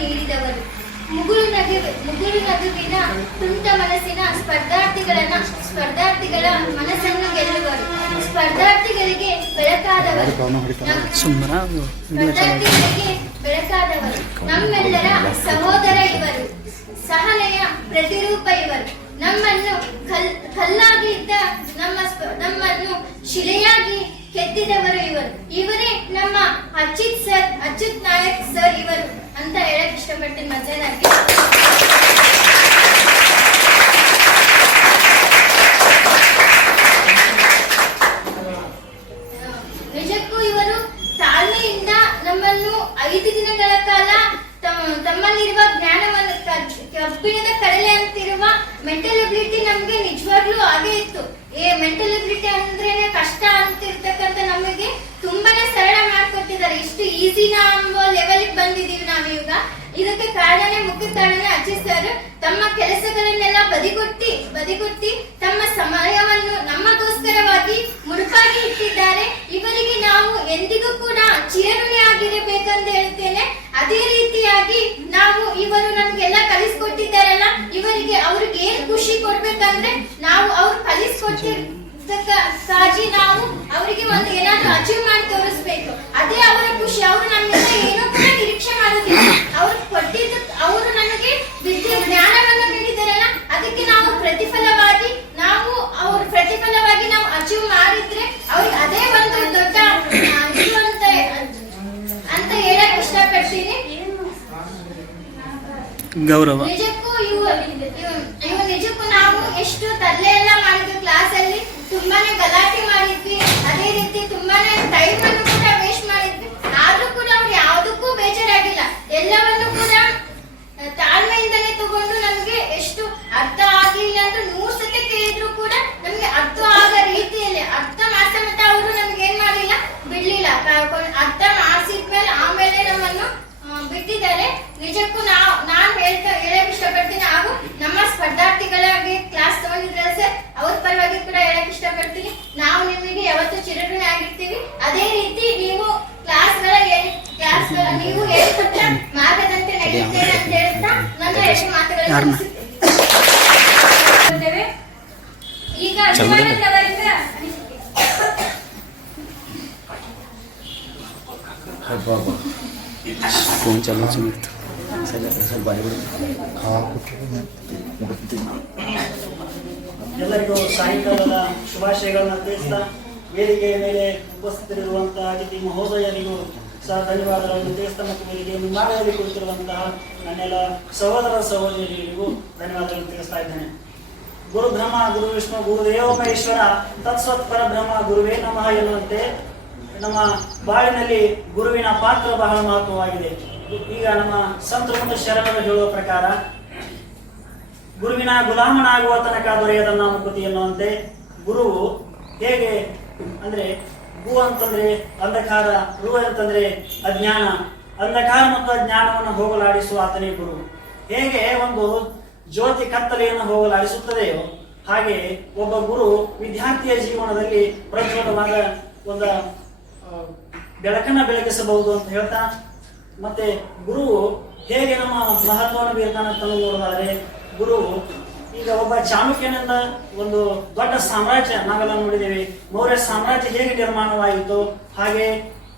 ನೀಡಿದವರು. ಮುಗುರು ನಗು, ಮುಗುಳು ನಗುವಿನ ತುಂಟ ಮನಸ್ಸಿನ ಸ್ಪರ್ಧಾರ್ಥಿಗಳನ್ನ, ಸ್ಪರ್ಧಾರ್ಥಿಗಳ ಮನಸ್ಸನ್ನು ಗೆಲ್ಲುವರು. ಸ್ಪರ್ಧಾರ್ಥಿಗಳಿಗೆ ಬೆಳಕಾದವರು. ಸ್ಪರ್ಧಾರ್ಥಿಗಳಿಗೆ ಬೆಳಕಾದವರು. ನಮ್ಮೆಲ್ಲರ ಸಹೋದರ ಇವರು. ಸಹನೆಯ ಪ್ರತಿರೂಪ ಇವರು. ನಮ್ಮನ್ನು ಕಲ್, ಕಲ್ಲಾಗಿ ಇದ್ದ ನಮ್ಮ ನಮ್ಮನ್ನು ಶಿಲೆಯಾಗಿ ಕೆತ್ತಿದವರು ಇವರು. ಇವರೇ ನಮ್ಮ ಅಚ್ಯುತ್ ಸರ್, ಅಚ್ಯುತ್ ನಾಯಕ್ ಸರ್ ಇವರು ಅಂತ ಹೇಳಕ್ ಮಧ್ಯಾಹ್ನಕ್ಕೆ ನಿಜಕ್ಕೂ ಇವರು ತಾಳ್ಮೆಯಿಂದ ನಮ್ಮನ್ನು ಐದು ದಿನಗಳ ಕಾಲ ತಮ್ಮಲ್ಲಿರುವ ಜ್ಞಾನವನ್ನು ಕಬ್ಬಿಣದ ಕಡಲೆ ಅಂತಿರುವ ಮೆಂಟಲ್ ಎಬಿಲಿಟಿ ನಮ್ಗೆ ನಿಜವಾಗ್ಲೂ ಹಾಗೆ ಇತ್ತು. ಏ ಮೆಂಟಲ್ ಎಬಿಲಿಟಿ ಅಂದ್ರೇನೆ ಕಷ್ಟ ಅಂತಿರ್ತಕ್ಕಂಥ ನಮಗೆ ತುಂಬಾನೇ ಸರಳ ಮಾಡ್ಕೊಟ್ಟಿದ್ದಾರೆ. ಇಷ್ಟು ಈಸಿನಾ ಅಂಬೋ ಲೆವೆಲ್ಗೆ ಬಂದಿದೀವಿ ನಾವೀಗ. ಇದಕ್ಕೆ ಕಾರಣನೇ ಮುಖ್ಯ ಕಾರಣನೇ ಅಜಿತ್ ಸರ್ ತಮ್ಮ ಕೆಲಸಗಳನ್ನೆಲ್ಲ ಬದಿಗೊತ್ತಿ ಬದಿಗೊತ್ತಿ ತಮ್ಮ ಸಮಯವನ್ನು ನಮ್ಮಗೋಸ್ಕರವಾಗಿ ಮುಡುಪಾಗಿ ಇಟ್ಟಿದ್ದಾರೆ. ಇವರಿಗೆ ನಾವು ಎಂದಿಗೂ ಕೂಡ ಚಿರಋಣಿಯಾಗಿರಬೇಕಂತ ಹೇಳ್ತೇನೆ. ಅದೇ ರೀತಿಯಾಗಿ ನಾವು ಇವರು ನಮ್ಗೆಲ್ಲ ಕಲಿಸ್ಕೊಟ್ಟಿದ್ದಾರಲ್ಲ, ಇವರಿಗೆ ಅವ್ರಿಗೆ ಏನ್ ಖುಷಿ ಕೊಡ್ಬೇಕಂದ್ರೆ ನಾವು ಅವ್ರು ಕಲಿಸ್ಕೊಟ್ಟಿದ್ದಕ್ಕಾಗಿ ನಾವು ಅವರಿಗೆ ಒಂದು ಏನಾದ್ರೂ ಅಚೀವ್ ಮಾಡಿ ತೋರಿಸ್ಬೇಕು. ಅದೇ ಅವರ ಖುಷಿ. ಅವರು ನಮ್ಮಿಂದ ಏನೋ ಕೂಡ ನಿರೀಕ್ಷೆ ಮಾಡೋದಿಲ್ಲ ಅವರು ಕೊಟ್ಟಿದ್ದ ಅವರು ನನಗೆ ವಿದ್ಯೆ ಜ್ಞಾನವನ್ನು ನೀಡಿದಾರಲ್ಲ ಅದಕ್ಕೆ ನಾವು ಪ್ರತಿಫಲವಾಗಿ ನಾವು ಅವ್ರ ಪ್ರತಿಫಲವಾಗಿ ನಾವು ಅಚೀವ್ ಮಾಡಿದ್ರೆ ಅವ್ರಿಗೆ ಅದೇ ಒಂದು ದೊಡ್ಡ ಅಂತ ಅಂತ ಹೇಳಕ್ ಇಷ್ಟಪಡ್ತೀನಿ. ಗೌರವ. ನಿಜಕ್ಕೂ ಇವು ನಿಜಕ್ಕೂ ನಾವು ಎಷ್ಟು ತರಲೆ ಎಲ್ಲ ಮಾಡಿದ್ವಿ ಕ್ಲಾಸ್ ಅಲ್ಲಿ ತುಂಬಾನೇ ಗಲಾಟೆ ಮಾಡಿದ್ವಿ ಅದೇ ರೀತಿ ತುಂಬಾನೇ ಟೈಮ್ ಅನ್ನು ಕೂಡ ವೇಸ್ಟ್ ಮಾಡಿದ್ವಿ ಆದ್ರೂ ಕೂಡ ಅವ್ರು ಯಾವ್ದಕ್ಕೂ ಬೇಜಾರಾಗಿಲ್ಲ ಎಲ್ಲವನ್ನು ಕೂಡ ಆ, ತಾಳ್ಮೆಯಿಂದಲೇ ತಗೊಂಡು ನಮ್ಗೆ ಎಷ್ಟು ಅರ್ಥ ಆಗಿಲ್ಲ ಅಂತ ನೂರ್ ಸತಿ ಕೇಳಿದ್ರು ಕೂಡ ನಮ್ಗೆ ಅರ್ಥ ಆಗ ರೀತಿಯಲ್ಲಿ ಅರ್ಥ ಮಾಡ್ತಾ ಮತ್ತೆ ಅವರು ನಮ್ಗೆ ಏನ್ ಮಾಡಿಲ್ಲ ಬಿಡ್ಲಿಲ್ಲ ಕ- ಕೊನ್- ಅರ್ಥ ಮಾಡಿಸಿದ್ಮೇಲೆ ಆ, ಬಿಟ್ಟಿದ್ದಾರೆ. ನಿಜಕ್ಕೂ ನಾವು ನಾನು ಹೇಳ್ತಾ ಹೇಳಕ್ ಇಷ್ಟಪಡ್ತೀನಿ ಹಾಗೂ ನಮ್ಮ ಸ್ಪರ್ಧಾರ್ಥಿಗಳಾಗಿ ಕ್ಲಾಸ್ ತಗೊಂಡಿದ್ರೆ ಸರ್ ಅವ್ರ ಪರವಾಗಿ ಕೂಡ ಹೇಳಕ್ ಇಷ್ಟಪಡ್ತೀನಿ. ನಾವು ನಿಮಗೆ ಯಾವತ್ತೂ ಚಿರಋಣಿ ಆಗಿರ್ತೀವಿ. ಅದೇ ರೀತಿ ನೀವು ಕ್ಲಾಸ್ಗಳ ಕ್ಲಾಸ್ಗಳ ನೀವು ಹೇಳಿಕೊಟ್ಟ ಮಾರ್ಗದಂತೆ ನಡೆಯುತ್ತೇನೆ ಅಂತ ಹೇಳ್ತಾ ನನ್ನ ಎರಡು ಮಾತುಗಳನ್ನು. ಈಗ ಚಾಲು ಸುಮಿತ್ತು ಎಲ್ಲರಿಗೂ ಸಾಯಂಕಾಲದ ಶುಭಾಶಯಗಳನ್ನ ತಿಳಿಸ್ತಾ ವೇದಿಕೆಯ ಮೇಲೆ ಉಪಸ್ಥಿತರಿರುವಂತಹ ಅತಿಥಿ ಮಹೋದಯರಿಗೂ ಸಹ ಧನ್ಯವಾದಗಳನ್ನು ತಿಳಿಸ್ತಾ ಮತ್ತು ವೇದಿಕೆಯ ಮುಂಭಾಗದಲ್ಲಿ ಕುಳಿತಿರುವಂತಹ ನನ್ನೆಲ್ಲ ಸಹೋದರ ಸಹೋದರಿಯರಿಗೂ ಧನ್ಯವಾದಗಳನ್ನು ತಿಳಿಸ್ತಾ ಇದ್ದೇನೆ. ಗುರು ಬ್ರಹ್ಮ ಗುರು ವಿಷ್ಣು, ಗುರು ದೇವೋಪೇಶ್ವರ ತತ್ಸತ್ ಪರಬ್ರಹ್ಮ, ಗುರುವೇ ನಮಃ ಎನ್ನುವಂತೆ ನಮ್ಮ ಬಾಳಿನಲ್ಲಿ ಗುರುವಿನ ಪಾತ್ರ ಬಹಳ ಮಹತ್ವವಾಗಿದೆ. ಈಗ ನಮ್ಮ ಸಂತ ಮತ್ತು ಶರಣರು ಹೇಳುವ ಪ್ರಕಾರ, ಗುರುವಿನ ಗುಲಾಮನಾಗುವ ತನಕ ದೊರೆಯದ ನಾಮಕೃತಿ ಎನ್ನುವಂತೆ ಗುರುವು ಹೇಗೆ ಅಂದ್ರೆ ಗು ಅಂತಂದ್ರೆ ಅಂಧಕಾರ, ರು ಅಂತಂದ್ರೆ ಅಜ್ಞಾನ, ಅಂಧಕಾರ ಮತ್ತು ಅಜ್ಞಾನವನ್ನು ಹೋಗಲಾಡಿಸುವ ಆತನೇ ಗುರು. ಹೇಗೆ ಒಂದು ಜ್ಯೋತಿ ಕತ್ತಲೆಯನ್ನು ಹೋಗಲಾಡಿಸುತ್ತದೆಯೋ ಹಾಗೆ ಒಬ್ಬ ಗುರು ವಿದ್ಯಾರ್ಥಿಯ ಜೀವನದಲ್ಲಿ ಪ್ರಜ್ವಲವಾದ ಒಂದು ಬೆಳಕನ್ನ ಬೆಳಗಿಸಬಹುದು ಅಂತ ಹೇಳ್ತಾ ಮತ್ತೆ ಗುರು ಹೇಗೆ ನಮ್ಮ ಮಹತ್ವವನ್ನು ಬೀರ್ತಾನೆ ಅಂತ ನೋಡೋದಾದ್ರೆ ಗುರು, ಈಗ ಒಬ್ಬ ಚಾಣಕ್ಯನಿಂದ ಒಂದು ದೊಡ್ಡ ಸಾಮ್ರಾಜ್ಯ, ನಾವೆಲ್ಲ ನೋಡಿದ್ದೇವೆ, ಮೌರ್ಯ ಸಾಮ್ರಾಜ್ಯ ಹೇಗೆ ನಿರ್ಮಾಣವಾಯಿತು, ಹಾಗೆ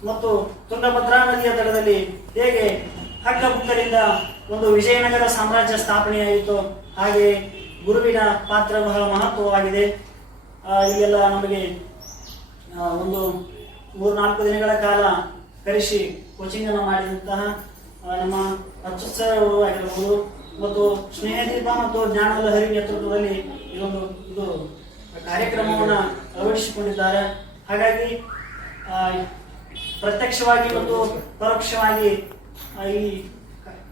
ಮತ್ತು ತುಂಗಭದ್ರಾ ನದಿಯ ದಡದಲ್ಲಿ ಹೇಗೆ ಹಗ್ಗ ಬುಕ್ಕರಿಂದ ಒಂದು ವಿಜಯನಗರ ಸಾಮ್ರಾಜ್ಯ ಸ್ಥಾಪನೆಯಾಯಿತು, ಹಾಗೆ ಗುರುವಿನ ಪಾತ್ರ ಬಹಳ ಮಹತ್ವವಾಗಿದೆ. ಈಗೆಲ್ಲ ನಮಗೆ ಒಂದು ಮೂರ್ನಾಲ್ಕು ದಿನಗಳ ಕಾಲ ಕರೆಸಿ ಕೋಚಿಂಗ್ ಅನ್ನು ಮಾಡಿದಂತಹ ನಮ್ಮ ಅವರು ಆಗಿರಬಹುದು ಮತ್ತು ಸ್ನೇಹದೀಪ ಮತ್ತು ಜ್ಞಾನದ ಹರಿ ನೇತೃತ್ವದಲ್ಲಿ ಇದೊಂದು ಇದು ಕಾರ್ಯಕ್ರಮವನ್ನು ಅಳವಡಿಸಿಕೊಂಡಿದ್ದಾರೆ. ಹಾಗಾಗಿ ಪ್ರತ್ಯಕ್ಷವಾಗಿ ಮತ್ತು ಪರೋಕ್ಷವಾಗಿ ಈ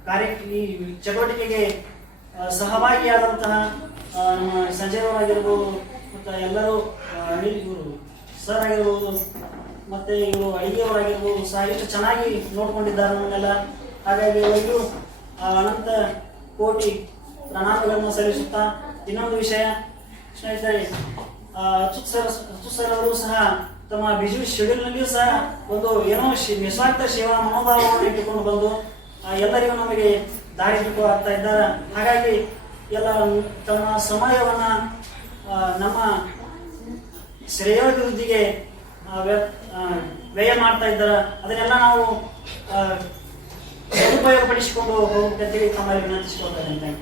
ಕಾರ್ಯ, ಈ ಚಟುವಟಿಕೆಗೆ ಸಹಭಾಗಿಯಾದಂತಹ ನಮ್ಮ ಸಂಜಯ್ ಮತ್ತು ಎಲ್ಲರೂ ಅನಿಲ್ ಇವರು ಸರ್ ಆಗಿರ್ಬೋದು ಮತ್ತೆ ಇವರು ಅಡಿಗೆಯವರಾಗಿರ್ಬೋದು ಸಹ ಇಷ್ಟು ಚೆನ್ನಾಗಿ ನೋಡ್ಕೊಂಡಿದ್ದಾರೆ ನಮ್ಮನ್ನೆಲ್ಲ. ಹಾಗಾಗಿ ಇವರು ಅನಂತ ಕೋಟಿ ಪ್ರಣಾಮಗಳನ್ನು ಸಲ್ಲಿಸುತ್ತಾ ಇನ್ನೊಂದು ವಿಷಯ, ಸ್ನೇಹಿತರೆ ಅಚ್ಯುತ್ ಸರ್ ಅಚ್ಯುತ್ ಸರ್ ಅವರು ಸಹ ತಮ್ಮ ಬಿಜು ಶೆಡ್ಯೂಲ್ನಲ್ಲಿಯೂ ಸಹ ಒಂದು ಏನೋ ನಿಸ್ವಾರ್ಥ ಸೇವಾ ಮನೋಭಾವವನ್ನು ಇಟ್ಟುಕೊಂಡು ಬಂದು ಎಲ್ಲರಿಗೂ ನಮಗೆ ದಾರಿದೀಪ ಆಗ್ತಾ ಇದ್ದಾರೆ. ಹಾಗಾಗಿ ಎಲ್ಲ ತಮ್ಮ ಸಮಯವನ್ನು ನಮ್ಮ ಶ್ರೇಯೋಭಿವೃದ್ಧಿಗೆ ವ್ಯಯ ಮಾಡ್ತಾ ಇದ್ದಾರೆ ಅದನ್ನೆಲ್ಲ ನಾವು ಸದುಪಯೋಗಪಡಿಸಿಕೊಂಡು ಹೋಗಬೇಕಂತೇಳಿ ತಮ್ಮಲ್ಲಿ ವಿನಂತಿಸಿಕೊಳ್ತಾರೆ